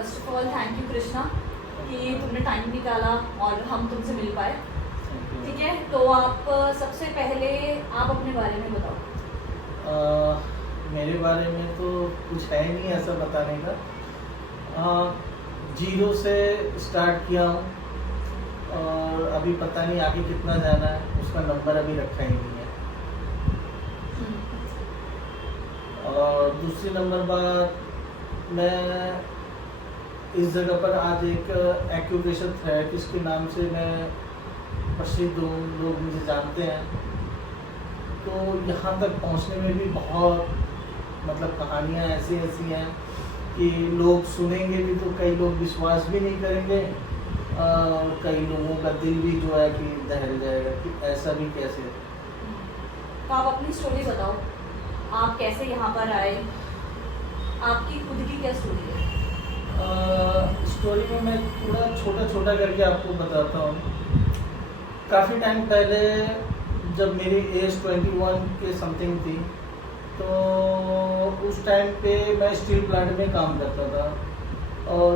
First of all thank you Krishna कि तुमने time निकाला और हम तुमसे मिल पाए। ठीक है, तो आप सबसे पहले आप अपने बारे में बताओ। मेरे बारे में तो कुछ है नहीं ऐसा बताने का। जीरो से स्टार्ट किया हूँ और अभी पता नहीं आगे कितना जाना है, उसका नंबर अभी रखा ही नहीं है। और दूसरी नंबर बात, मैं इस जगह पर आज एक एक्यूप्रेशर थेरेपिस्ट के नाम से मैं प्रसिद्ध हूँ, लोग मुझे जानते हैं। तो यहाँ तक पहुँचने में भी बहुत मतलब कहानियाँ ऐसी ऐसी हैं कि लोग सुनेंगे भी तो कई लोग विश्वास भी नहीं करेंगे और कई लोगों का दिल भी जो है कि दहल जाएगा कि ऐसा भी कैसे। तो आप अपनी स्टोरी बताओ, आप कैसे यहाँ पर आए, आपकी खुद की क्या स्टोरी है? स्टोरी में मैं थोड़ा छोटा छोटा करके आपको बताता हूँ। काफ़ी टाइम पहले जब मेरी एज 21 के समथिंग थी, तो उस टाइम पे मैं स्टील प्लांट में काम करता था और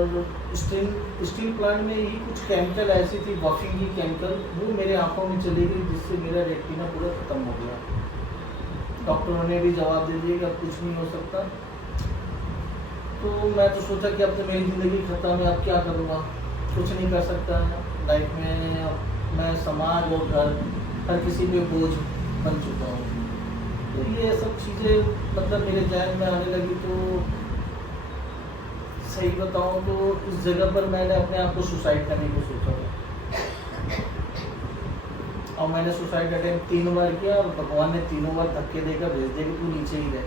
स्टील प्लांट में ही कुछ केमिकल ऐसी थी, बफिंग की केमिकल, वो मेरे आंखों में चली गई जिससे मेरा रेटिना पूरा ख़त्म हो गया। डॉक्टरों ने भी जवाब दे दिया कि अब कुछ नहीं हो सकता। तो मैं तो सोचा कि अब तो मेरी ज़िंदगी ख़त्म है, अब क्या करूँगा, कुछ नहीं कर सकता लाइफ में। मैं समाज और घर हर किसी पे बोझ बन चुका हूँ। तो ये सब चीज़ें मतलब मेरे जहन में आने लगी। तो सही बताऊँ तो इस जगह पर मैंने अपने आप को सुसाइड करने को सोचा था और मैंने सुसाइड अटेम्प्ट 3 बार किया और भगवान ने तीनों बार धक्के देकर भेज दिया कि तू नीचे ही रहे,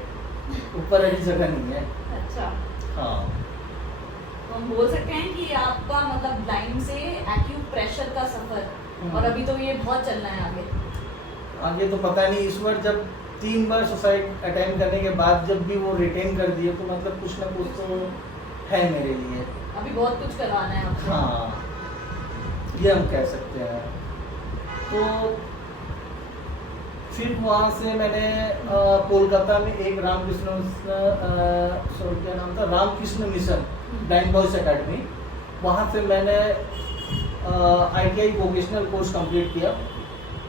ऊपर अभी जगह नहीं है। अच्छा, हाँ, तो हम बोल सकते हैं कि आपका मतलब ब्लाइंड से एक्यूप्रेशर का सफर, और अभी तो ये बहुत चलना है आगे तो पता नहीं। इस बार जब 3 बार सुसाइड अटेम्प्ट करने के बाद जब भी वो रिटेन कर दिए तो मतलब कुछ ना कुछ तो है मेरे लिए। अभी बहुत कुछ करवाना है आपको। हाँ, ये हम कह सकते हैं। तो फिर वहाँ से मैंने कोलकाता में एक रामकृष्ण क्या नाम था, Ramakrishna mission blind boys academy, वहाँ से मैंने ITI वोकेशनल कोर्स कंप्लीट किया।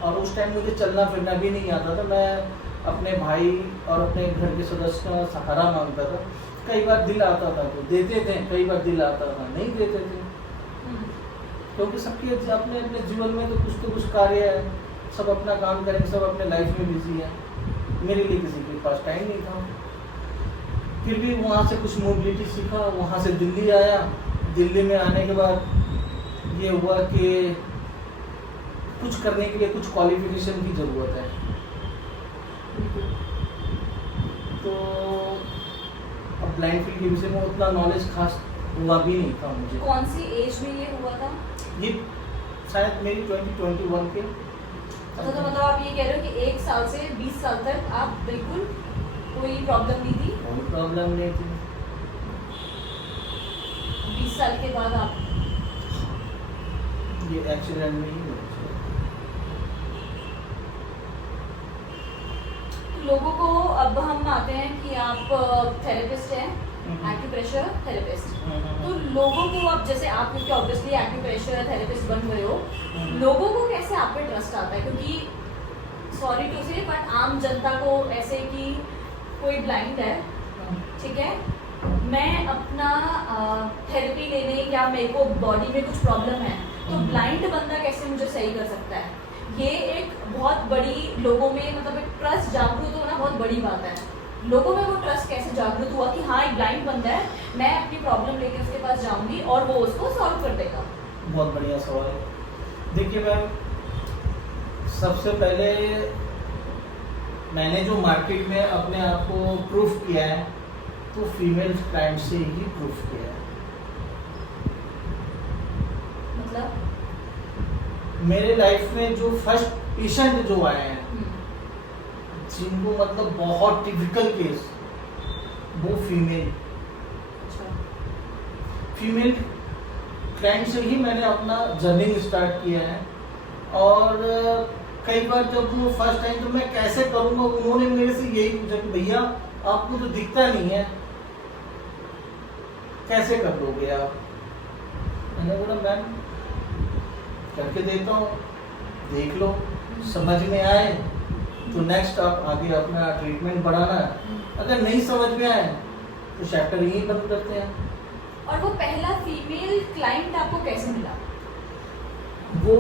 और उस टाइम मुझे चलना फिरना भी नहीं आता था। मैं अपने भाई और अपने घर के सदस्य का सहारा मांगता था। कई बार दिल आता था तो देते थे, कई बार दिल आता था नहीं देते थे, क्योंकि सबके अपने अपने जीवन में तो कुछ कार्य है, सब अपना काम करेंगे, सब अपने लाइफ में बिजी है। मेरे लिए किसी के पास टाइम नहीं था। फिर भी वहाँ से कुछ मोबिलिटी सीखा, वहाँ से दिल्ली आया। दिल्ली में आने के बाद ये हुआ कि कुछ करने के लिए कुछ क्वालिफिकेशन की ज़रूरत है। तो अब ब्लाइंड फील्ड के विषय में उतना नॉलेज खास हुआ भी नहीं था मुझे। कौन सी एज में ये हुआ था? ये शायद मेरी 2021 के। अच्छा, तो मतलब आप ये कह रहे हो कि 1 साल से 20 साल तक आप बिल्कुल कोई प्रॉब्लम नहीं थी? कोई प्रॉब्लम नहीं थी। 20 साल के बाद आप ये एक्सीडेंट में ही हुआ। लोगों को, अब हम आते हैं कि आप थेरेपिस्ट हैं, एक्यूप्रेशर थेरेपिस्ट। तो लोगों को, अब जैसे आप क्योंकि ऑब्वियसली एक्यूप्रेशर थेरेपिस्ट बन गए हो, लोगों को कैसे आप पे ट्रस्ट आता है? क्योंकि सॉरी टू से बट आम जनता को ऐसे कि कोई ब्लाइंड है, ठीक है, मैं अपना थेरेपी लेने या मेरे को बॉडी में कुछ प्रॉब्लम है, तो ब्लाइंड बंदा कैसे मुझे सही कर सकता है? ये एक बहुत बड़ी लोगों में मतलब एक ट्रस्ट जागरूक होना बहुत बड़ी बात है। लोगों में वो ट्रस्ट कैसे जागरूक हुआ कि हाँ, एक ब्लाइंड बंदा है, मैं अपनी प्रॉब्लम लेके उसके पास जाऊंगी और वो उसको सॉल्व कर देगा? बहुत बढ़िया सवाल है। देखिए मैम, सबसे पहले मैंने जो मार्केट में अपने आप को प्रूफ किया है तो फीमेल क्लाइंट से ही प्रूफ किया है। मतलब मेरे लाइफ में जो फर्स्ट पेशेंट जो आए हैं, जिनको मतलब बहुत टिपिकल केस, वो फीमेल क्लाइंट से ही मैंने अपना जर्नी स्टार्ट किया है। और कई बार जब वो फर्स्ट टाइम तो मैं कैसे करूँगा, उन्होंने मेरे से यही पूछा कि भैया आपको तो दिखता नहीं है, कैसे कर लोगे आप? मैंने बोला मैम करके देता हूँ, देख लो, समझ में आए तो नेक्स्ट आप आगे अपना ट्रीटमेंट बढ़ाना है, अगर नहीं समझ में आए तो चैप्टर यहीं बंद करते हैं। और वो पहला फीमेल क्लाइंट आपको कैसे मिला? वो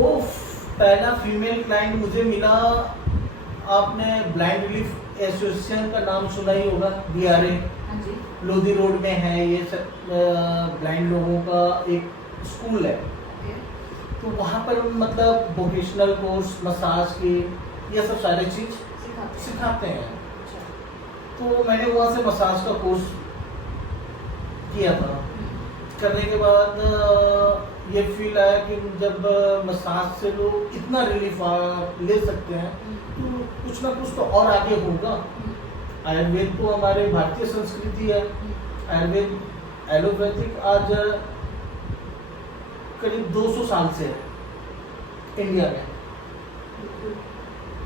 पहला फीमेल क्लाइंट मुझे मिला, आपने ब्लाइंड रिलीफ एसोसिएशन का नाम सुना ही होगा, BRA, हाँ जी। लोधी रोड में है, ये सब ब्लाइंड लोगों का एक स्कूल है। ओके। तो वहाँ पर मतलब वोकेशनल कोर्स, मसाज के, ये सब सारी चीज़ सिखाते हैं। अच्छा। तो मैंने वहाँ से मसाज का कोर्स किया था। करने के बाद ये फील आया कि जब मसाज से लोग इतना रिलीफ ले सकते हैं तो कुछ ना कुछ तो और आगे होगा। आयुर्वेद तो हमारे भारतीय संस्कृति है, आयुर्वेद एलोपैथिक आज करीब 200 साल से है इंडिया में।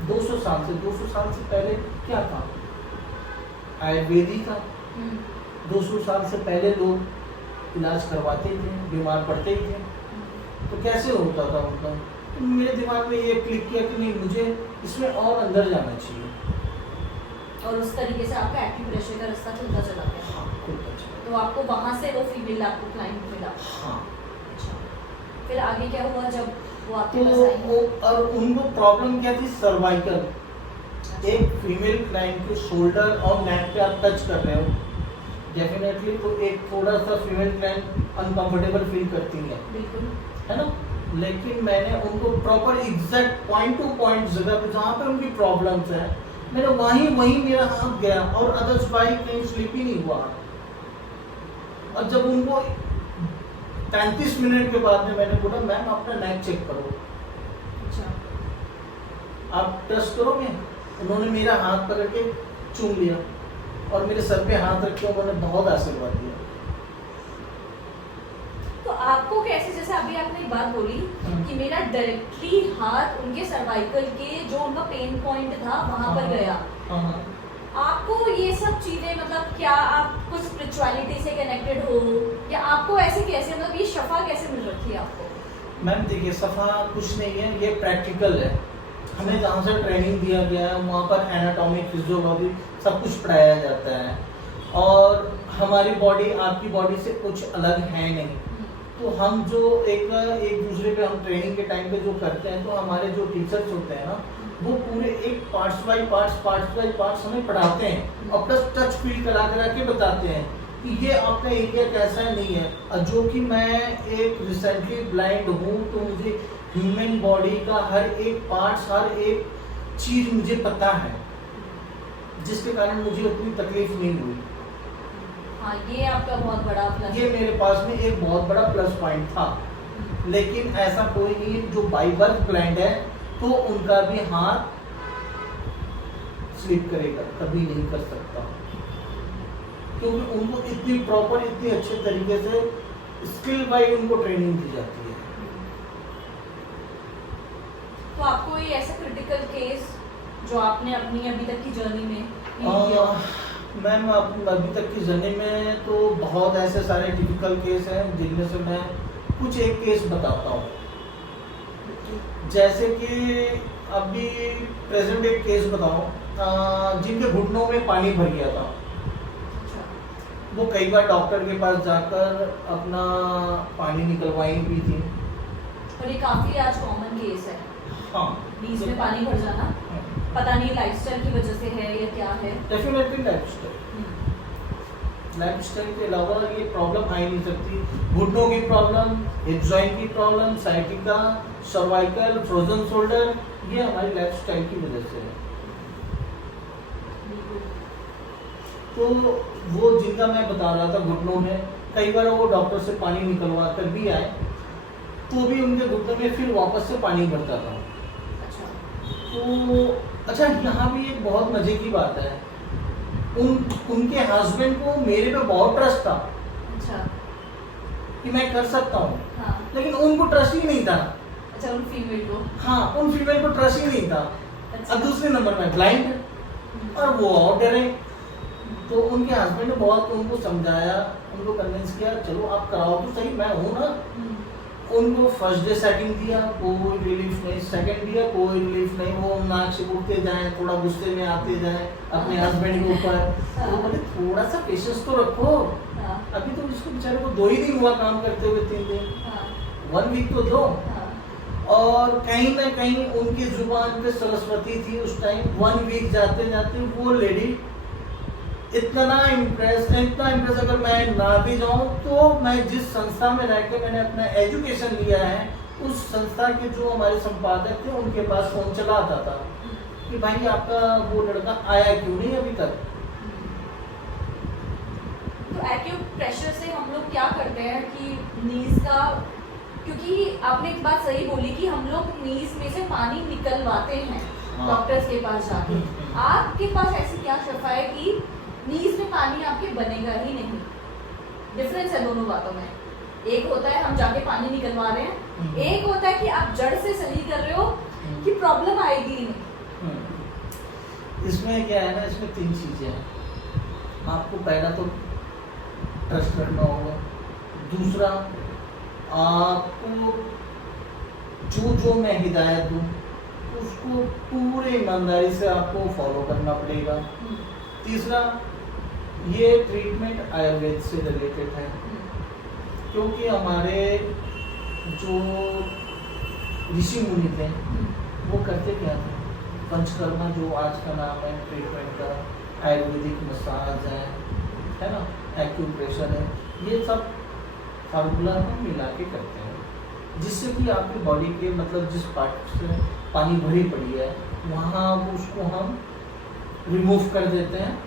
200 साल से पहले क्या था? आयुर्वेद ही था। 200 साल से पहले लोग इलाज करवाते थे, बीमार पड़ते ही थे, तो कैसे होता था उनका? तो मेरे दिमाग में ये क्लिक किया कि नहीं, मुझे इसमें और अंदर जाना चाहिए। और उस तरीके से आपका एक्यूप्रेशर का रास्ता खुलता चला गया। हाँ, खुलता चला। तो आपको वहाँ से वो फीमेल आपको क्लाइंट मिला? हाँ। अच्छा, फिर आगे क्या हुआ जब वो आपके तो पास आई? वो और उनको प्रॉब्लम क्या थी? सर्वाइकल। एक फीमेल क्लाइंट के शोल्डर और नेक पे आप टच कर रहे हो, डेफिनेटली तो एक थोड़ा सा फीमेल क्लाइंट अनकंफर्टेबल फील करती है, बिल्कुल, है ना? लेकिन मैंने उनको proper exact point two point जगह पे जहाँ पे उनकी प्रॉब्लम्स है, मैंने वहीं मेरा हाथ गया और अदर्स बाई कहीं स्लिप ही नहीं हुआ। और जब उनको 35 मिनट के बाद में मैंने बोला मैम अपना नेक चेक करो, अच्छा, आप टेस्ट करोगे? उन्होंने मेरा हाथ पकड़ के चूम लिया और मेरे सर पे हाथ रख के उन्होंने बहुत आशीर्वाद दिया। तो आपको कैसे, जैसे अभी आपने एक बात बोली कि मेरा डायरेक्टली हाथ उनके सर्वाइकल के जो उनका पेन पॉइंट था वहां पर गया, हाँ। आपको ये सब चीजें मतलब क्या आप कुछ स्पिरिचुअलिटी से कनेक्टेड हो या आपको ऐसे कैसे, मतलब ये शफा कैसे मिल रखी है आपको? मैम देखिए, सफ़ा कुछ नहीं है, ये प्रैक्टिकल है। हमें जहाँ से ट्रेनिंग दिया गया है वहाँ पर एनाटॉमी, फिजियोलॉजी सब कुछ पढ़ाया जाता है और हमारी बॉडी आपकी बॉडी से कुछ अलग है नहीं। तो हम जो एक दूसरे पे हम ट्रेनिंग के टाइम पे जो करते हैं, तो हमारे जो टीचर्स होते हैं ना, वो पूरे एक पार्ट्स बाय पार्ट्स हमें पढ़ाते हैं और प्लस टच फील करा के बताते हैं कि ये आपका एरिया कैसा है, नहीं है। और जो कि मैं एक रिसेंटली ब्लाइंड हूँ, तो मुझे ह्यूमन बॉडी का हर एक पार्ट्स, हर एक चीज़ मुझे पता है, जिसके कारण मुझे उतनी तकलीफ नहीं हुई। हाँ, ये आपका बहुत बड़ा प्लस, ये मेरे पास में एक बहुत बड़ा प्लस पॉइंट था। लेकिन ऐसा कोई नहीं है जो बाई बर्थ ब्लाइंड है तो उनका भी हाथ स्लिप करेगा, कभी नहीं कर सकता, क्योंकि उनको इतनी प्रॉपर, इतनी अच्छे तरीके से स्किल वाइज उनको ट्रेनिंग दी जाती है। तो आपको ये ऐसा क्रिटिकल केस जो आपने अपनी अभी तक की जर्नी में किया? मैम अभी तक की जर्नी में तो बहुत ऐसे सारे टिपिकल केस हैं, जिनमें से मैं कुछ एक केस बताता हूँ। जैसे कि अभी प्रेजेंट एक केस बताऊँ, जिनके घुटनों में पानी भर गया था। अच्छा, वो कई बार डॉक्टर के पास जाकर अपना पानी निकलवाई भी थी। और ये काफी आज कॉमन केस है, हाँ, बीच में पानी भर जाना, पता नहीं लाइफस्टाइल की वजह से है या क्या है। डेफिनेटली लाइफस्टाइल के अलावा ये प्रॉब्लम आ ही नहीं सकती। घुटनों की प्रॉब्लम, हिप जॉइंट की problem, sciatica, cervical, frozen shoulder, ये हमारी लाइफस्टाइल की वजह से है। तो वो जिनका मैं बता रहा था घुटनों में, कई बार वो डॉक्टर से पानी निकलवा कर भी आए तो भी उनके घुटनों में फिर वापस से पानी भरता था। तो अच्छा, यहाँ भी एक बहुत मजे की बात है, उनके हस्बैंड को मेरे पे बहुत ट्रस्ट था। अच्छा, कि मैं कर सकता हूँ। हाँ, लेकिन उनको ट्रस्ट ही नहीं था। अच्छा, उन फीमेल को, हाँ, उन फीमेल को ट्रस्ट ही नहीं था। अच्छा, अब दूसरे नंबर में ब्लाइंड, और वो और डरे तो उनके हस्बैंड ने बहुत उनको समझाया, उनको कन्विंस किया, चलो आप कराओ तो सही, मैं हूँ ना। उनको फर्स्ट डे सेटिंग दिया, कोई रिलीफ नहीं, सेकंड दिया, कोई रिलीफ नहीं, वो नाक से उठते जाएं, थोड़ा गुस्से में आते जाएं अपने हस्बैंड के ऊपर। तो बोले थोड़ा सा पेशेंस तो रखो, अभी तो इसको बेचारे को 2 ही दिन हुआ काम करते हुए, 3 दिन, 1 वीक तो दो। और कहीं ना कहीं उनकी जुबान पे सरस्वती थी उस टाइम। 1 वीक जाते जाते वो लेडी इतना इम्प्रेस, अगर मैं ना भी जाऊं तो मैं जिस संस्था में रह के मैंने अपना एजुकेशन लिया है, उस संस्था के जो हमारे संपादक थे उनके पास फोन चला आता था कि भाई आपका वो लड़का आया क्यों नहीं अभी तक। तो एक्यूप्रेशर से हम लोग क्या करते हैं कि नीज का, क्योंकि आपने एक बात सही बोली कि हम लोग नीज में से पानी निकलवाते हैं डॉक्टर्स के पास जाके। आपके पास ऐसी क्या शफा है कि नीज में पानी आपके बनेगा ही नहीं? डिफरेंस है दोनों बातों में। एक होता है हम जाके पानी निकलवा रहे हैं, एक होता है कि आप जड़ से सही कर रहे हो कि प्रॉब्लम आएगी ही नहीं। इसमें क्या है ना, इसमें 3 चीजें हैं। आपको पहला तो ट्रस्ट करना होगा, दूसरा आपको जो मैं हिदायत दूं उसको पूरे ईमानदारी से आपको फॉलो करना पड़ेगा। तीसरा, ये ट्रीटमेंट आयुर्वेद से रिलेटेड है, क्योंकि हमारे जो ऋषि मुनि थे वो करते क्या थे, पंचकर्मा जो आज का नाम है ट्रीटमेंट का, आयुर्वेदिक मसाज है ना, एक्यूप्रेशर है, ये सब फार्मूला हम मिला के करते हैं, जिससे कि आपकी बॉडी के मतलब जिस पार्ट से पानी भरी पड़ी है वहाँ उसको हम रिमूव कर देते हैं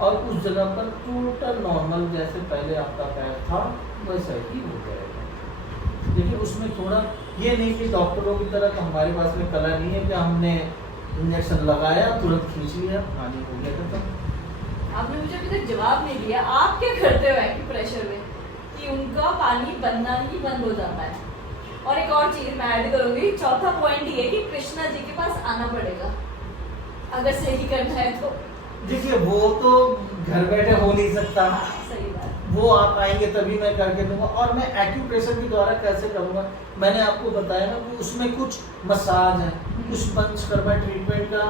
और उस जगह पर टोटल नॉर्मल जैसे पहले आपका पैर था वैसा ही हो जाएगा। लेकिन उसमें थोड़ा ये नहीं कि डॉक्टरों की तरह तो हमारे पास में कला नहीं है कि हमने इंजेक्शन लगाया तुरंत खींच लिया, पानी हो गया खत्म। आपने मुझे अभी तक जवाब नहीं दिया, आप क्या करते हो एक्यूप्रेशर में कि उनका पानी बनना ही बंद हो जाता है? और एक और चीज मैं ऐड करूंगी, चौथा पॉइंट ये कि कृष्णा जी के पास आना पड़ेगा अगर सही करना है तो। देखिए वो तो घर बैठे हो नहीं सकता, सही बात, वो आप आएंगे तभी मैं करके दूंगा। और मैं एक्यूप्रेशर के द्वारा कैसे करूंगा, मैंने आपको बताया ना कि उसमें कुछ मसाज है, कुछ पंचकर्मा ट्रीटमेंट का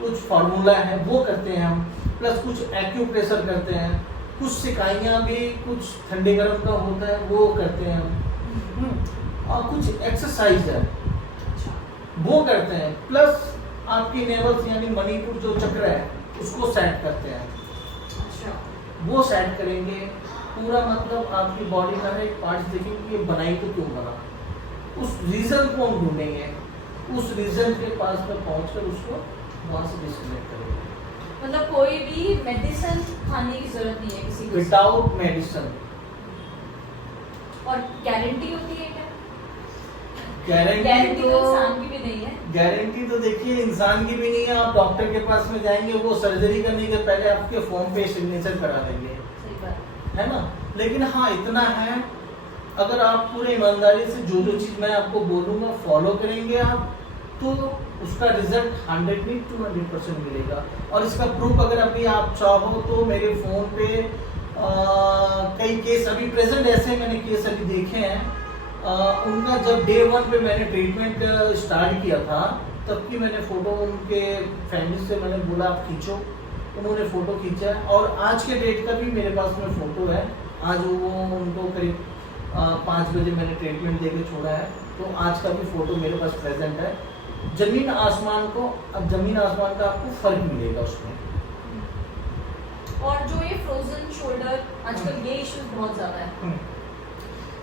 कुछ फार्मूला है वो करते हैं हम, प्लस कुछ एक्यूप्रेशर करते हैं, कुछ सिकाइयाँ भी कुछ ठंडे गर्म का होता है वो करते हैं हम, और कुछ एक्सरसाइज है वो करते हैं, प्लस आपकी नेवल्स यानी मणिपुर जो चक्र है उसको सेट करते हैं। अच्छा, वो सेट करेंगे पूरा, मतलब आपकी बॉडी का एक पार्ट देखेंगे ये बनाई तो क्यों बना, उस रीजन को हम ढूंढेंगे, उस रीजन के पास में पहुंचकर उसको वहां से डिस्कनेक्ट करेंगे। मतलब कोई भी मेडिसिन खाने की जरूरत नहीं है किसी को, विदाउट मेडिसिन। और गारंटी होती है क्या? गारंटी तो इंसान की भी नहीं है। गारंटी तो देखिए इंसान की भी नहीं है। आप डॉक्टर के पास में जाएंगे वो सर्जरी करने के पहले आपके फॉर्म पे सिग्नेचर करा देंगे, सही बात है ना। लेकिन हाँ इतना है, अगर आप पूरे ईमानदारी से जो जो चीज मैं आपको बोलूंगा फॉलो करेंगे आप, तो उसका रिजल्ट 100% मिलेगा। और इसका प्रूफ अगर अभी आप चाहो तो मेरे फोन पे कई केस अभी प्रेजेंट ऐसे मैंने केस अभी देखे हैं। उनका जब डे 1 पे मैंने ट्रीटमेंट स्टार्ट किया था तब की मैंने फ़ोटो उनके फैमिली से मैंने बोला आप खींचो, उन्होंने फ़ोटो खींचा है। और आज के डेट का भी मेरे पास में फ़ोटो है। आज वो उनको करीब 5 बजे मैंने ट्रीटमेंट दे के छोड़ा है, तो आज का भी फ़ोटो मेरे पास प्रेजेंट है। ज़मीन आसमान को, अब ज़मीन आसमान का आपको फ़र्क मिलेगा उसमें। और जो ये फ्रोजन शोल्डर आजकल ये इश्यूज बहुत ज़्यादा है।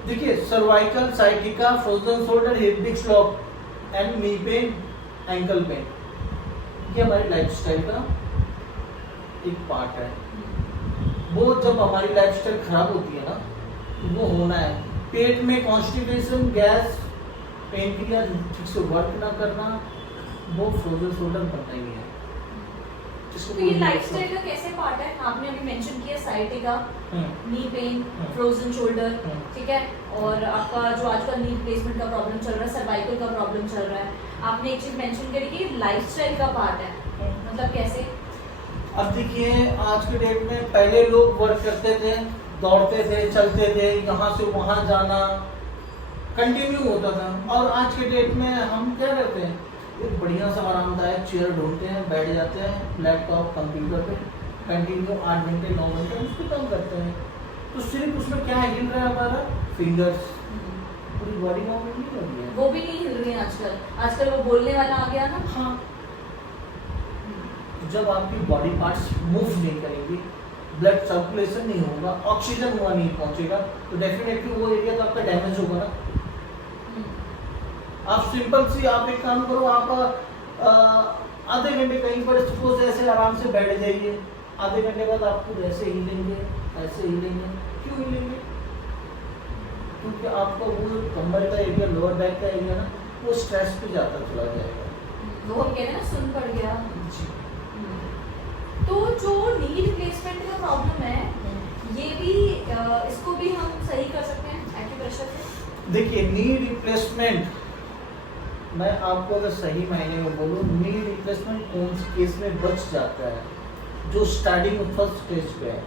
देखिए cervical, sciatica, frozen shoulder, hip disc lock and knee pain, ankle pain, ये हमारी लाइफस्टाइल का एक पार्ट है। वो जब हमारी लाइफस्टाइल खराब होती है ना वो होना है। पेट में कॉन्स्टिपेशन, गैस, पेनक्रियाज ठीक से वर्क ना करना, वो फ्रोजन शोल्डर बनता ही है। तो ये लाइफस्टाइल का कैसे पार्ट है? आपने अभी मेंशन किया sciatica, knee pain, frozen shoulder, ठीक है, और आपका जो आजकल नी रिप्लेसमेंट का प्रॉब्लम चल रहा है, सर्वाइकल का प्रॉब्लम चल रहा है। आपने एक चीज मेंशन करी कि लाइफस्टाइल का पार्ट है, मतलब कैसे? अब देखिए आज के डेट में पहले लोग वर्क करते थे, दौड़ते थे, चलते थे, यहाँ से वहाँ जाना कंटिन्यू होता था। और आज के डेट में हम क्या करते हैं, एक बढ़िया सा आरामदायक चेयर ढूंढते हैं, बैठ जाते हैं लैपटॉप कंप्यूटर पे कंटिन्यू 8 घंटे 9 घंटे उसको काम करते हैं। तो सिर्फ उसमें क्या हिल रहा है, हमारा फिंगर्स, पूरी बॉडी मूवमेंट नहीं हो रही है। वो भी नहीं हिल रही है आजकल। आजकल वो बोलने वाला आ गया ना। हाँ, जब आपकी बॉडी पार्ट्स मूव नहीं करेंगे, ब्लड सर्कुलेशन नहीं होगा, ऑक्सीजन वहाँ नहीं पहुंचेगा, तो डेफिनेटली वो एरिया तो आपका डैमेज होगा ना। आप सिंपल सी आप एक काम करो, आप आधे घंटे कहीं पर सपोज ऐसे आराम से बैठ जाइए, आधे घंटे बाद आपको ऐसे हिलेंगे, ऐसे हिलेंगे। क्यों हिलेंगे? क्योंकि आपका वो कमर का एरिया, लोअर बैक का एरिया ना, वो स्ट्रेस पे जाता चला जाएगा। वो हम कह रहे हैं ना, सुन पड़ गया। तो जो नी रिप्लेसमेंट का प्रॉब्लम है, ये भी इसको भी हम सही कर सकते हैं एक्यूप्रेशर से। देखिए नी रिप्लेसमेंट, मैं आपको अगर सही मायने में बोलूँ, नी रिप्लेसमेंट कौन से केस में बच जाता है, जो स्टार्टिंग में फर्स्ट स्टेज पे है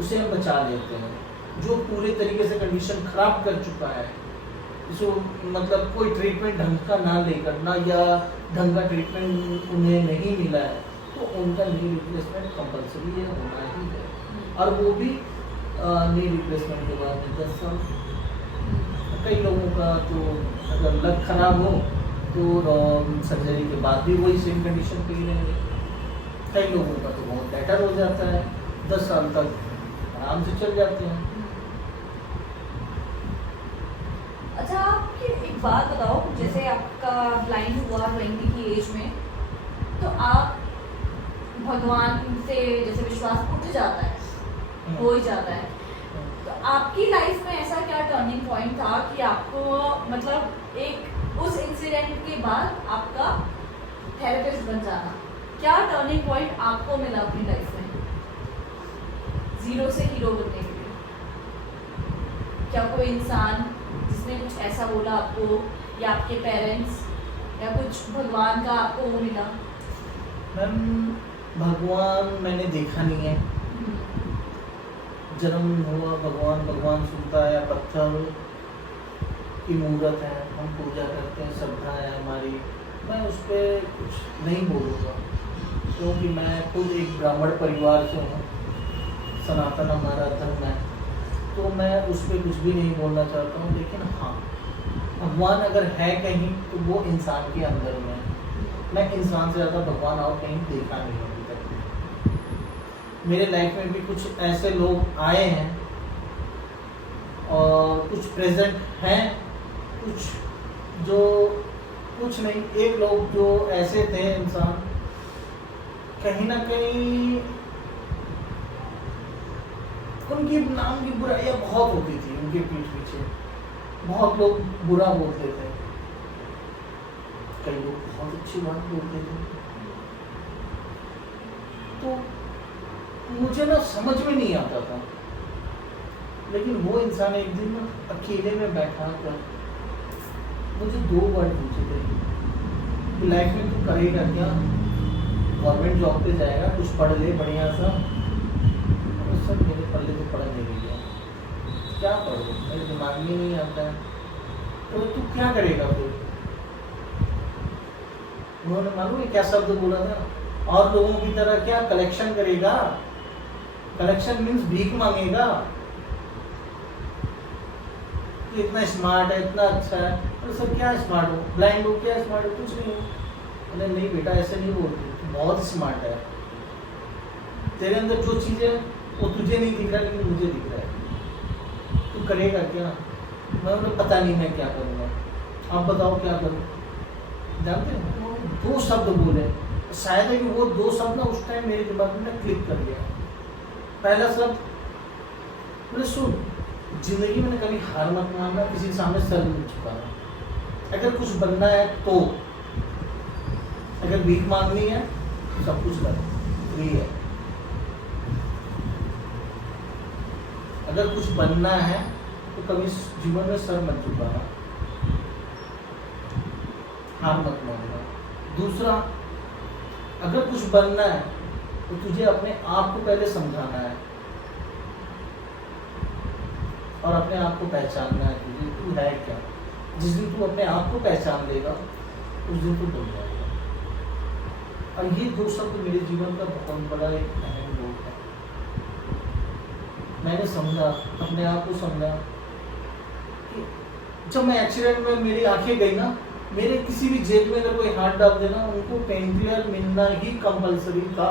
उसे हम बचा लेते हैं। जो पूरे तरीके से कंडीशन खराब कर चुका है, जो मतलब कोई ट्रीटमेंट ढंग का ना लेकर ना, या ढंग का ट्रीटमेंट उन्हें नहीं मिला है, तो उनका नी रिप्लेसमेंट कंपलसरी है, होना ही है। और वो भी नी रिप्लेसमेंट के बाद 10 साल। कई लोगों का तो अगर लक खराब हो तो सर्जरी के बाद भी वही सेम कंडीशन पे ही रहेंगे। कई लोगों का तो बहुत बेटर हो जाता है, 10 साल तक आराम से चल जाते हैं। अच्छा, आप एक बात बताओ, जैसे आपका ब्लाइंड हुआ 20 की एज में, तो आप भगवान से जैसे विश्वास उठ जाता है, हो ही जाता है, तो आपकी लाइफ में ऐसा क्या टर्निंग पॉइंट था कि आपको मतलब एक उस इंसिडेंट के बाद आपका थेरेपिस्ट बन जाना, क्या टर्निंग पॉइंट आपको मिला अपनी लाइफ में जीरो से हीरो बनने के लिए? क्या कोई इंसान जिसने कुछ ऐसा बोला आपको, या आपके पेरेंट्स, या कुछ भगवान का आपको वो मिला? मैम भगवान मैंने देखा नहीं है, जन्म हुआ भगवान, भगवान सुनता है, या पत्थर की मूर्त है, हम पूजा करते हैं, श्रद्धा है हमारी, मैं उस पर कुछ नहीं बोलूँगा, क्योंकि मैं खुद एक ब्राह्मण परिवार से हूँ, सनातन हमारा धर्म है, तो मैं उस पर कुछ भी नहीं बोलना चाहता हूँ। लेकिन हाँ, भगवान अगर है कहीं तो वो इंसान के अंदर में है। मैं इंसान से ज़्यादा भगवान और कहीं देखा नहीं अभी तक। मेरे लाइफ में भी कुछ ऐसे लोग आए हैं और कुछ प्रेजेंट हैं, कुछ जो कुछ नहीं, एक लोग जो ऐसे थे इंसान, कहीं ना कहीं उनकी नाम की बुराइयां बहुत होती थी, उनके पीठ पीछे बहुत लोग बुरा बोलते थे, कई लोग बहुत अच्छी बात बोलते थे। तो मुझे ना समझ में नहीं आता था, लेकिन वो इंसान एक दिन अकेले में बैठा कर मुझे 2 वर्ड पूछे थे कि लाइफ में तू करेगा क्या, गवर्नमेंट जॉब पे जाएगा, कुछ पढ़ ले बढ़िया सा। सब मेरे पल्ले तो पढ़ नहीं गया, क्या पढ़ो, मेरे दिमाग में नहीं आता है। तो तू क्या करेगा फिर? उन्होंने मालूम है क्या शब्द बोला था, और लोगों की तरह क्या कलेक्शन करेगा? कलेक्शन मीन्स भीख मांगेगा? कि इतना स्मार्ट है, इतना अच्छा है, और सब क्या स्मार्ट हो, ब्लाइंड हो, क्या स्मार्ट हो, कुछ नहीं हो। अरे नहीं बेटा, ऐसे नहीं बोलते, बहुत स्मार्ट है, तेरे अंदर जो चीज़ है वो तुझे नहीं दिख रहा लेकिन मुझे दिख रहा है, तू करेगा क्या? मैं उन्हें पता नहीं मैं क्या करूँगा, आप बताओ क्या करूँ। जानते हो 2 शब्द बोले, शायद है कि वो 2 शब्द ना उस टाइम मेरे दिमाग में क्लिक कर गया। पहला शब्द बोले, सुन, जिंदगी में कभी हार मत मानना, किसी के सामने सर नहीं झुकाना, अगर कुछ बनना है तो, अगर भीख मांगनी है तो सब कुछ कर, फ्री है। अगर कुछ बनना है तो कभी जीवन में सर मत झुकाना, हार मत मानना। दूसरा, अगर कुछ बनना है तो तुझे अपने आप को पहले समझाना है और अपने आप को पहचानना है तुझे, तू है क्या। जिस दिन तू अपने आप को पहचान लेगा उस दिन तू बन जाएगा। और ये दो शब्द मेरे जीवन का बहुत बड़ा एक अहम रोल है। मैंने समझा, अपने आप को समझा कि जब मैं एक्सीडेंट में मेरी आंखें गई ना, मेरे किसी भी जेब में अगर कोई हाथ डाल देना, उनको पेन किलर मिलना ही कंपलसरी था।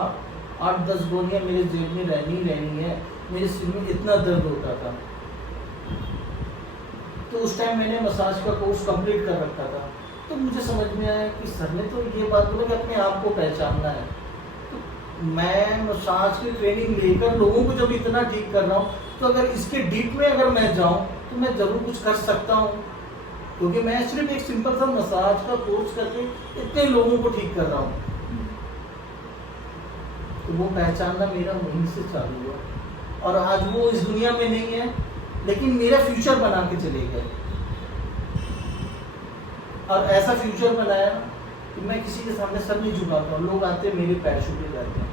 8-10 गोलियां मेरे जेब में रहनी है। मेरे सिर में इतना दर्द होता था। तो उस टाइम मैंने मसाज का कोर्स कंप्लीट कर रखा था। तो मुझे समझ में आया कि सर ने तो ये बात बोला कि अपने आप को पहचानना है। तो मैं मसाज की ट्रेनिंग लेकर लोगों को जब इतना ठीक कर रहा हूँ, तो अगर इसके डीप में अगर मैं जाऊँ तो मैं ज़रूर कुछ कर सकता हूँ। क्योंकि मैं सिर्फ एक सिंपल सा मसाज का कोर्स करके इतने लोगों को ठीक कर रहा हूँ। तो वो पहचानना मेरा वहीं से चालू हुआ। और आज वो इस दुनिया में नहीं है, लेकिन मेरा फ्यूचर बना के चले गए। और ऐसा फ्यूचर बनाया कि मैं किसी के सामने सर नहीं झुकाता हूँ। लोग आते मेरे पैर छूटे जाते हैं।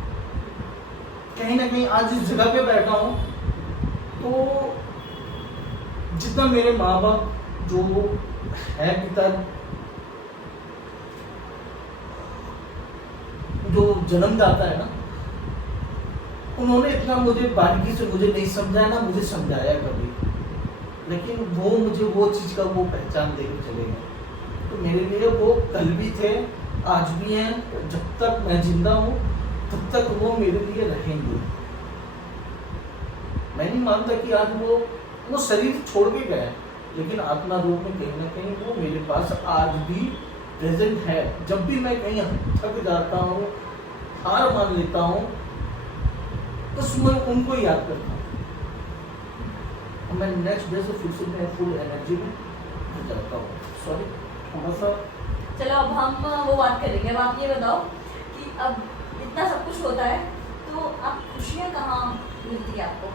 कहीं ना कहीं आज इस जगह पे बैठा हूँ तो जितना मेरे माँ बाप जो है पिता, जो जन्मदाता है ना, उन्होंने इतना मुझे बारीकी से मुझे नहीं समझाया ना मुझे समझाया कभी, लेकिन वो मुझे वो चीज़ का वो पहचान देकर चले गए। तो मेरे लिए वो कल भी थे, आज भी हैं। जब तक मैं जिंदा हूँ तब तक वो मेरे लिए रहेंगे। मैं नहीं मानता कि आज वो शरीर छोड़ के गए, लेकिन आत्मा रूप में कहीं ना कहीं वो मेरे पास आज भी प्रेजेंट है। जब भी मैं कहीं थक जाता हूँ, हार मान लेता हूँ, तो मैं उनको याद करता हूँ। मैं नेक्स्ट डे से फिर से मैं फुल एनर्जी में हो जाता हूँ। सॉरी थोड़ा सा। चलो अब हम वो बात करेंगे। अब आप ये बताओ कि अब इतना सब कुछ होता है तो आप खुशियाँ कहाँ मिलती है आपको?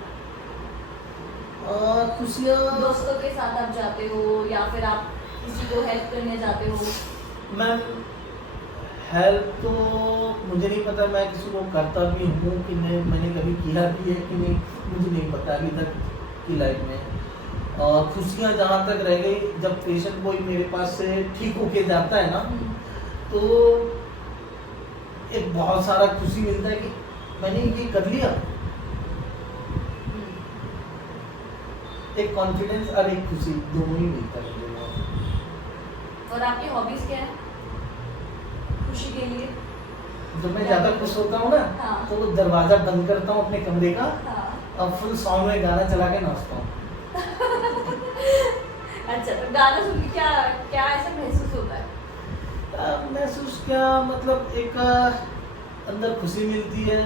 खुशियाँ दोस्तों के साथ आप जाते हो या फिर आप किसी को हेल्प करने जाते हो? मैं हेल्प तो मुझे नहीं पता मैं किसी को करता भी हूँ कि नहीं, मैंने कभी किया भी है कि नहीं, मुझे नहीं पता अभी तक की लाइफ में। खुशियाँ जहाँ तक रह गई, जब पेशेंट कोई मेरे पास से ठीक होके जाता है ना, तो एक बहुत सारा खुशी मिलता है कि मैंने ये कर लिया। एक कॉन्फिडेंस और एक खुशी दोनों ही मिलता है। और आपकी हॉबीज क्या है खुशी के लिए? जब मैं ज्यादा खुश होता हूँ ना, हाँ। तो वो दरवाजा बंद करता हूँ अपने कमरे का, हाँ। और फुल साउंड में गाना चला के नाचता हूँ। अच्छा, तो गाना सुन के क्या क्या ऐसा महसूस होता है? महसूस क्या, मतलब एक अंदर खुशी मिलती है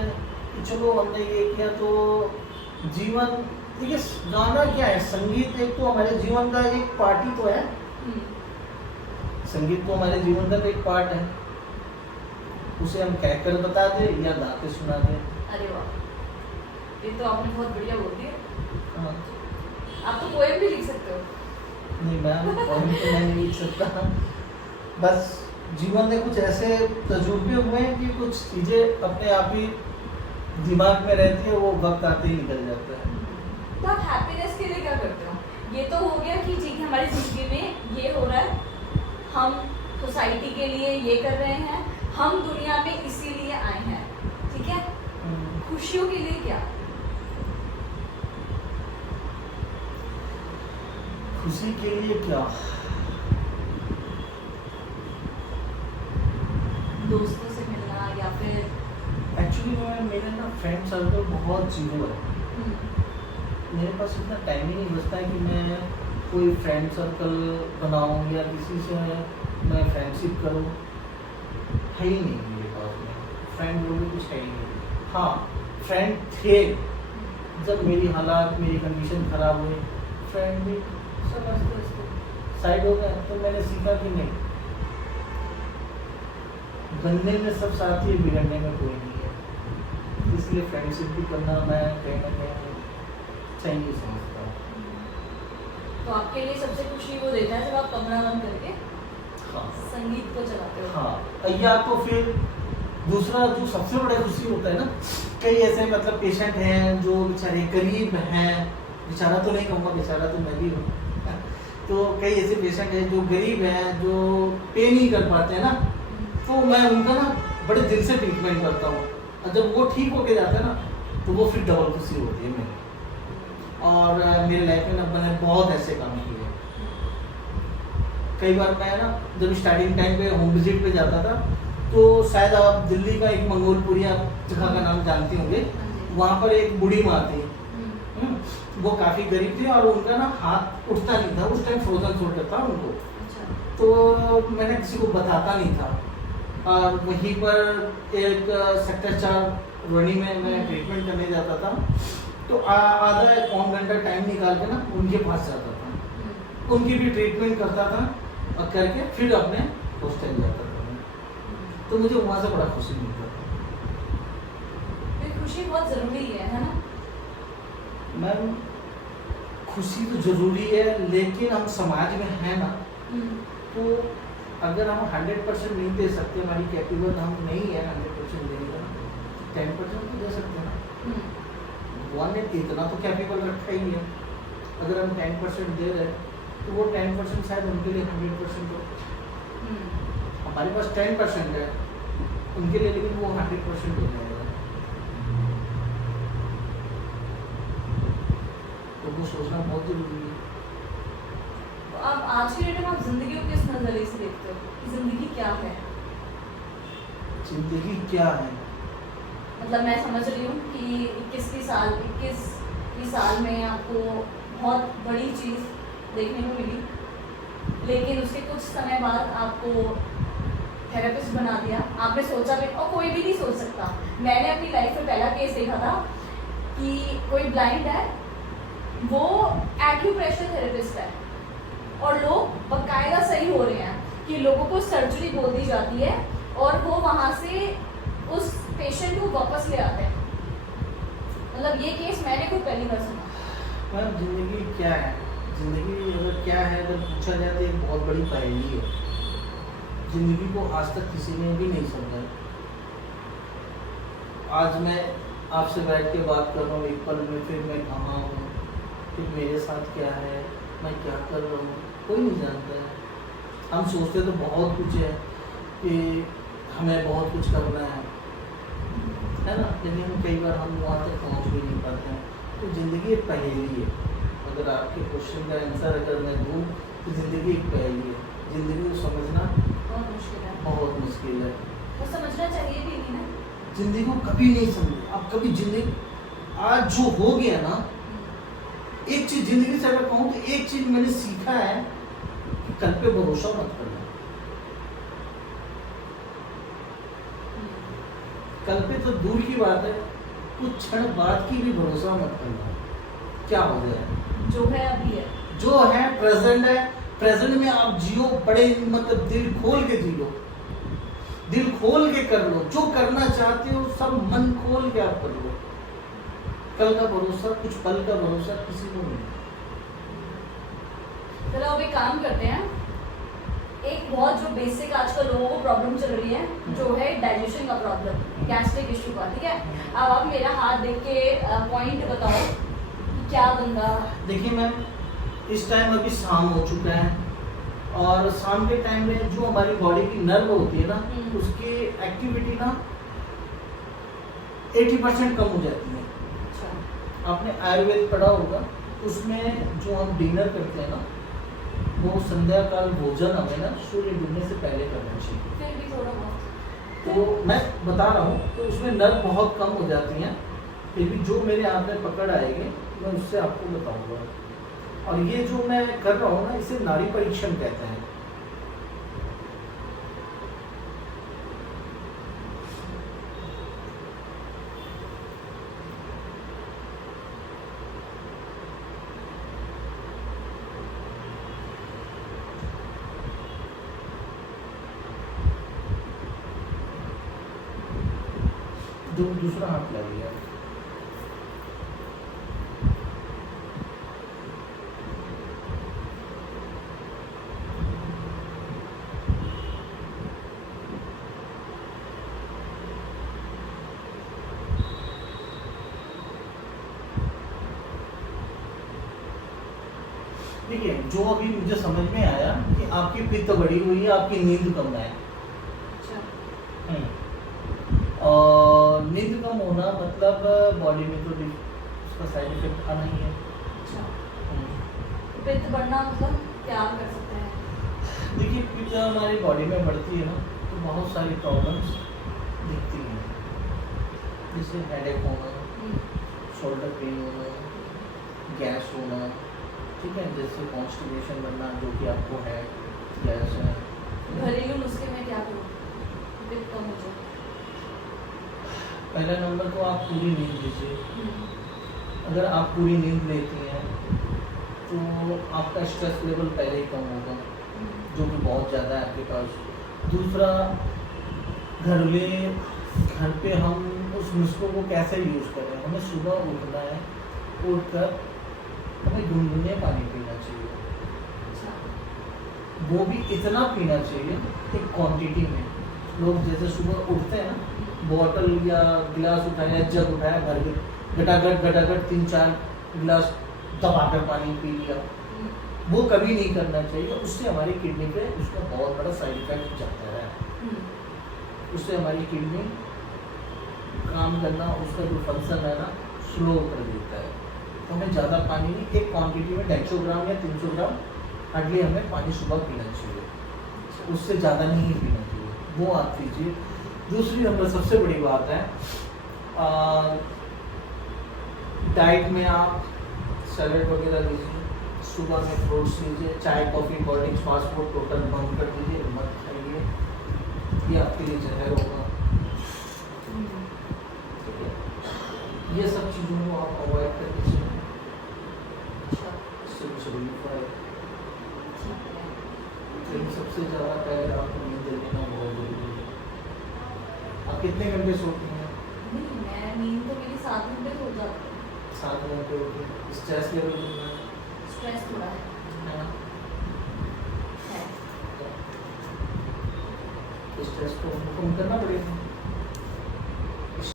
कि चलो हमने ये किया। तो जीवन, देखिए गाना क्या है, संगीत एक तो हमारे जीवन का एक पार्ट ही तो है। संगीत तो हमारे जीवन का एक पार्ट है। उसे हम कहकर बता दें या गा के सुना दें। अरे वाह, ये तो आपने बहुत बढ़िया बोल दिया। हाँ। आप तो पोएम भी लिख सकते हो। नहीं मैम, पोएम तो मैं नहीं लिख सकता। बस जीवन में कुछ ऐसे तजुर्बे हुए हैं कि कुछ चीज़ें अपने आप ही दिमाग में रहती है, वो वक्त आते ही निकल जाता है। तो आप हैप्पीनेस के लिए क्या करते हो? ये तो हो गया कि ठीक है हमारी जिंदगी में ये हो रहा है, हम सोसाइटी के लिए ये कर रहे हैं, हम दुनिया में इसीलिए आए हैं, ठीक है। खुशियों के लिए क्या? खुशी के लिए क्या, दोस्तों से मिलना या फिर एक्चुअली मेरे ना फ्रेंड सर्कल बहुत जीरो है। मेरे पास इतना टाइम ही नहीं बचता है कि मैं कोई फ्रेंड सर्कल बनाऊं या किसी से मैं फ्रेंडशिप करूं। है ही नहीं मेरे पास में फ्रेंड लोग भी, कुछ है ही नहीं। हाँ, फ्रेंड थे जब मेरी हालात, मेरी कंडीशन खराब हुई, फ्रेंड भी सब आस्ते आस्ते साइड हो गए। तो मैंने सीखा कि नहीं, बनने में सब साथी है, बिगड़ने में कोई नहीं है। इसलिए फ्रेंडशिप भी करना मैं कहीं ना कहीं सही नहीं समझता। तो आपके लिए सबसे खुशी वो देता है जब आप कमरा बंद करके हाँ, संगीत को चलाते हो। हाँ, या तो फिर दूसरा जो सबसे बड़ा खुशी होता है ना, कई ऐसे मतलब पेशेंट हैं जो बेचारे गरीब हैं, बेचारा तो नहीं कहूँगा, बेचारा तो मैं भी हूँ तो कई ऐसे पेशेंट हैं जो गरीब हैं, जो पे नहीं कर पाते हैं ना, तो मैं उनका ना बड़े दिल से ट्रीटमेंट करता हूँ, और जब वो ठीक होके जाते हैं ना तो वो फिर डबल खुशी होती है मेरी। और मेरे लाइफ में ना मैंने बहुत ऐसे काम किए। कई बार मैं ना जब स्टार्टिंग टाइम पे होम विजिट पे जाता था, तो शायद आप दिल्ली का एक मंगोलपुरिया जगह का नाम जानती होंगे, वहाँ पर एक बूढ़ी माँ थी। वो काफ़ी गरीब थी और उनका ना हाथ उठता नहीं था, उस टाइम फ्रोजन शोल्डर था उनको। तो मैंने किसी को बताता नहीं था, और वहीं पर एक सेक्टर 4 रोनी में मैं ट्रीटमेंट करने जाता था, तो आधा एक पौन घंटा टाइम निकाल के ना उनके पास जाता था, उनकी भी ट्रीटमेंट करता था और करके फिर अपने हॉस्टल जाता था। तो मुझे वहाँ से बड़ा खुशी मिलता था। खुशी बहुत ज़रूरी है ना मैम? खुशी तो ज़रूरी है, लेकिन हम समाज में हैं ना, तो अगर हम 100% नहीं दे सकते, हमारी कैपेबल हम नहीं है 100% देने का, 10% तो दे सकते हैं ना। भगवान ने इतना तो कैपेबल रखा ही है, अगर हम 10% दे रहे हैं तो वो 10% शायद उनके लिए 100% हो। हमारे पास 10% है उनके लिए, लेकिन वो 100% हो जाएगा। तो वो सोचना बहुत जरूरी है। तो आप आज की डेट में आप जिंदगी को किस नजरिए से देखते हो कि जिंदगी क्या है? जिंदगी क्या है? मतलब मैं समझ रही हूँ कि 21 साल में आपको बहुत बड़ी चीज़ देखने को मिली, लेकिन उसके कुछ समय बाद आपको थेरेपिस्ट बना दिया। आपने सोचा भी, और कोई भी नहीं सोच सकता। मैंने अपनी लाइफ में पहला केस देखा था कि कोई ब्लाइंड है, वो एक्यूप्रेशर थेरेपिस्ट है, और लोग बकायदा सही हो रहे हैं कि लोगों को सर्जरी बोल दी जाती है और वो वहाँ से उस पेशेंट को वापस ले आते हैं। मतलब ये केस मैंने खुद पहली बार सुना। मैम जिंदगी क्या है? जिंदगी अगर क्या है, अगर पूछा जाए तो एक बहुत बड़ी पहेली है। जिंदगी को आज तक किसी ने भी नहीं समझा। आज मैं आपसे बैठ के बात कर रहा हूँ, एक पल में फिर मैं कहाँ हूँ, फिर मेरे साथ क्या है, मैं क्या कर रहा हूँ, कोई नहीं जानता है। हम सोचते तो बहुत कुछ है कि हमें बहुत कुछ करना है ना, लेकिन कई बार हम वहाँ तक पहुँच भी नहीं पाते हैं। तो ज़िंदगी एक पहेली है। अगर आपके क्वेश्चन का आंसर अगर मैं दूँ तो ज़िंदगी एक पहेली है। ज़िंदगी को समझना बहुत मुश्किल है। बहुत मुश्किल है। तो समझना चाहिए भी नहीं ना। ज़िंदगी को कभी नहीं समझे आप। कभी ज़िंदगी आज जो हो गया ना, एक चीज़ ज़िंदगी से अगर कहूँ तो एक चीज़ मैंने सीखा है कि कल पे भरोसा मत करना। कल पे तो दूर की बात है, कुछ क्षण बाद की भी भरोसा मत करना। क्या हो गया? जो है अभी है, जो है प्रेजेंट है। प्रेजेंट में आप जियो, बड़े मतलब दिल खोल के जी लो, दिल खोल के कर लो। जो करना चाहते हो सब मन खोल के आप कर लो। कल का भरोसा, कुछ पल का भरोसा किसी को नहीं। चलो अब एक काम करते हैं। एक बहुत जो बेसिक आजकल लोगों को प्रॉब्लम चल रही है, जो है डाइजेशन का प्रॉब्लम, गैस्ट्रिक इशू का, ठीक है। अब आप मेरा हाथ देख के पॉइंट बताओ कि क्या बंदा। देखिए मैम, इस टाइम अभी शाम हो चुका है, और शाम के टाइम में जो हमारी बॉडी की नर्व होती है ना, उसकी एक्टिविटी ना 80% कम हो जाती है। अच्छा। आपने आयुर्वेद पढ़ा होगा, उसमें जो हम डिनर करते हैं ना, वो संध्या काल भोजन हमें ना सूर्य डूबने से पहले करना चाहिए। फिर भी थोड़ा बहुत तो मैं बता रहा हूँ, तो उसमें नर्व बहुत कम हो जाती हैं। फिर भी जो मेरे हाथ में पकड़ आएगी मैं उससे आपको बताऊंगा। और ये जो मैं कर रहा हूँ ना, इसे नाड़ी परीक्षण कहते हैं। दूसरा हाथ लाइए। देखिए जो अभी मुझे समझ में आया कि आपकी पित्त बढ़ी हुई है, आपकी नींद कम है। अच्छा। और नींद कम होना मतलब बॉडी में तो उसका साइड इफेक्ट आना ही है। अच्छा, पित्त बढ़ना मतलब क्या कर सकते हैं? देखिए पित्त हमारी बॉडी में बढ़ती है ना, तो बहुत सारी प्रॉब्लम्स दिखती हैं, जैसे हेडेक होना, शोल्डर पेन होना, गैस होना, ठीक है, जैसे कॉन्स्टिपेशन बनना जो कि आपको है, गैस है। घरेलू नुस्खे में क्या करूँ पित्त कम हो जाए? पहला नंबर तो आप पूरी नींद लीजिए। अगर आप पूरी नींद लेती हैं तो आपका स्ट्रेस लेवल पहले ही कम होगा, जो कि बहुत ज़्यादा है आपके पास। दूसरा, घर पे हम उस नुस्खों को कैसे यूज़ करें, हमें सुबह उठना है, उठकर हमें गुनगुने पानी पीना चाहिए। अच्छा। वो भी इतना पीना चाहिए एक क्वांटिटी में। लोग जैसे सुबह उठते हैं ना, बॉटल या गिलास उठाया, जग उठाया, भर के गटागट 3-4 गिलास दबाकर पानी पी लिया, वो कभी नहीं करना चाहिए। उससे हमारी किडनी पे उसका बहुत बड़ा साइड इफेक्ट जाता है। उससे हमारी किडनी काम करना, उसका जो फंक्शन है ना, स्लो कर देता है। तो हमें ज़्यादा पानी नहीं, एक क्वांटिटी में 150 ग्राम या 300 ग्राम हार्डली हमें पानी सुबह पीना चाहिए, उससे ज़्यादा नहीं पीना चाहिए, वो आप पीजिए। दूसरी नंबर सबसे बड़ी बात है, डाइट में आप सैलड वगैरह लीजिए, सुबह में फ्रूट्स लीजिए, चाय coffee cold drinks fast food total बंद कर दीजिए, मत खाइए, ये आपके लिए जहर होगा। ठीक है, ये सब चीज़ों को आप अवॉइड कर दीजिए, इससे कुछ रिलीफ आए। लेकिन सबसे ज़्यादा पहले आपको नींद लेना बहुत जरूरी है। आप कितने घंटे सोती हैं? नहीं, मैं नींद तो मेरी 7 घंटे हो जाती है। 7 घंटे होती है। स्ट्रेस लेवल कितना है? स्ट्रेस थोड़ा है। स्ट्रेस को कम करना पड़ेगा।